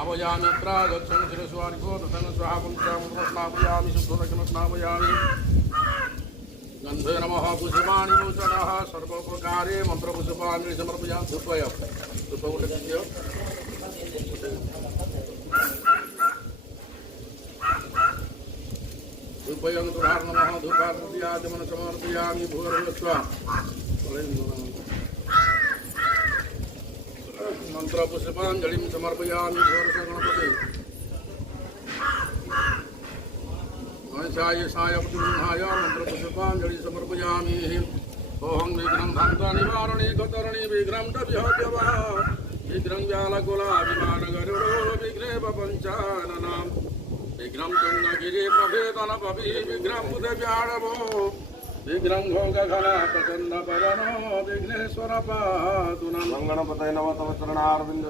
स्नापयामि प्रागच्छन् शिरस्वारिको ततः स्वाहा पुंसां स्नापयामि शुद्धोदकं स्नापयामि गन्धे नमः पुष्पाणि भूषणः सर्वप्रकारे मन्त्रपुष्पाणि समर्पयामि धूपय धूपमुद्य धूपयं तुहार नमः धूपाद्याचमन समर्पयामि भूर्भुवस्वा मन्त्रपुष्पाञ्जलिं समर्पयामि भूर्भुवगणपते साय साय प्रतिगृहाय मन्त्रपुष्पाञ्जलि समर्पयामि ओहं विघ्नं धान्ता निवारणे गतरणे विघ्नं तभ्यः विघ्नं व्यालकुलाभिमानगरुडो विघ्ने पञ्चाननां विघ्नं चन्द्रगिरि प्रभेदन पवि विघ्नं बुधव्याडवो विघ्नं भोगघना प्रचण्डपवनो विघ्नेश्वर पातु नमः। गणपतये नमः। तव चरणारविन्द